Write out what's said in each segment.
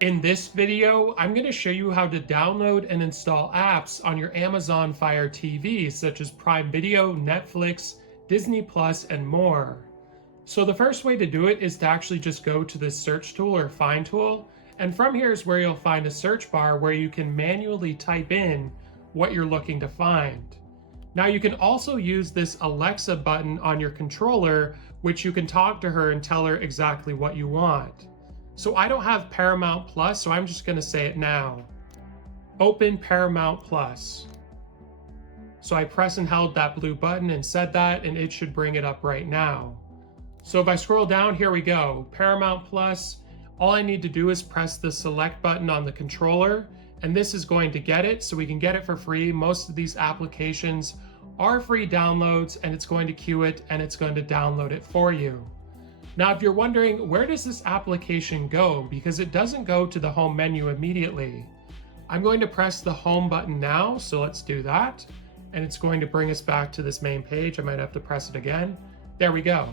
In this video, I'm going to show you how to download and install apps on your Amazon Fire TV, such as Prime Video, Netflix, Disney Plus, and more. So the first way to do it is to actually just go to this search tool or find tool. And from here is where you'll find a search bar where you can manually type in what you're looking to find. Now you can also use this Alexa button on your controller, which you can talk to her and tell her exactly what you want. So I don't have Paramount Plus, so I'm just going to say it now. Open Paramount Plus. So I press and held that blue button and said that, and it should bring it up right now. So if I scroll down, here we go. Paramount Plus. All I need to do is press the select button on the controller, and this is going to get it, so we can get it for free. Most of these applications are free downloads, and it's going to queue it, and it's going to download it for you. Now, if you're wondering, where does this application go? Because it doesn't go to the home menu immediately. I'm going to press the home button now, so let's do that. And it's going to bring us back to this main page. I might have to press it again. There we go.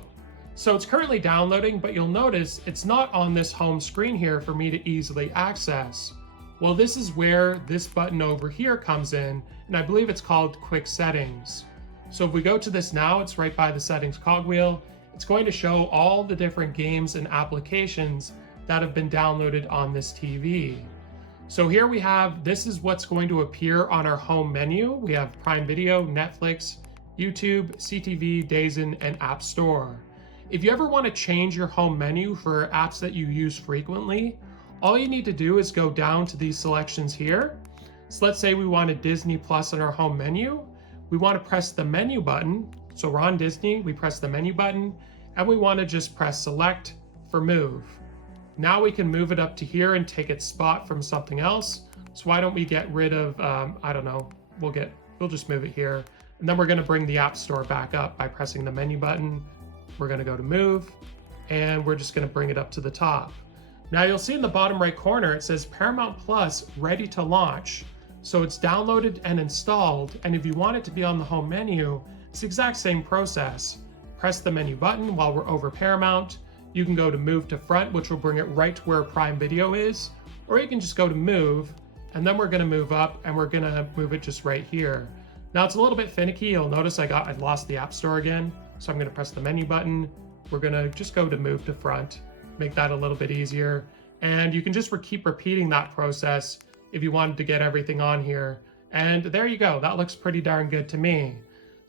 So it's currently downloading, but you'll notice it's not on this home screen here for me to easily access. Well, this is where this button over here comes in, and I believe it's called Quick Settings. So if we go to this now, it's right by the settings cogwheel. It's going to show all the different games and applications that have been downloaded on this TV. So here we have, this is what's going to appear on our home menu. We have Prime Video, Netflix, YouTube, CTV, DAZN, and App Store. If you ever want to change your home menu for apps that you use frequently, all you need to do is go down to these selections here. So let's say we wanted Disney Plus in our home menu. We want to press the menu button. So we're on Disney, we press the menu button, and we want to just press select for move. Now we can move it up to here and take its spot from something else. So why don't we get rid of, I don't know, we'll just move it here. And then we're going to bring the App Store back up by pressing the menu button. We're going to go to move, and we're just going to bring it up to the top. Now you'll see in the bottom right corner, it says Paramount Plus ready to launch. So it's downloaded and installed. And if you want it to be on the home menu, it's the exact same process. Press the menu button while we're over Paramount. You can go to move to front, which will bring it right to where Prime Video is, or you can just go to move, and then we're going to move up and we're going to move it just right here. Now it's a little bit finicky. You'll notice I lost the App Store again. So I'm going to press the menu button. We're going to just go to move to front, make that a little bit easier. And you can just keep repeating that process if you wanted to get everything on here. And there you go. That looks pretty darn good to me.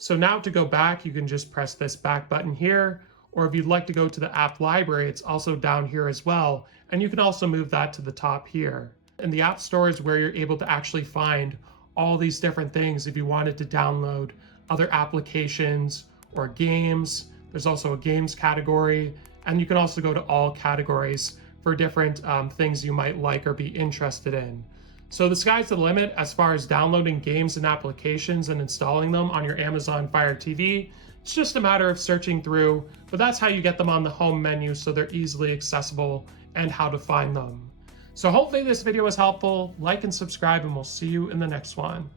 So now to go back, you can just press this back button here, or if you'd like to go to the app library, it's also down here as well. And you can also move that to the top here. And the App Store is where you're able to actually find all these different things if you wanted to download other applications or games. There's also a games category, and you can also go to all categories for different things you might like or be interested in. So the sky's the limit as far as downloading games and applications and installing them on your Amazon Fire TV. It's just a matter of searching through, but that's how you get them on the home menu so they're easily accessible and how to find them. So hopefully this video was helpful. Like and subscribe, and we'll see you in the next one.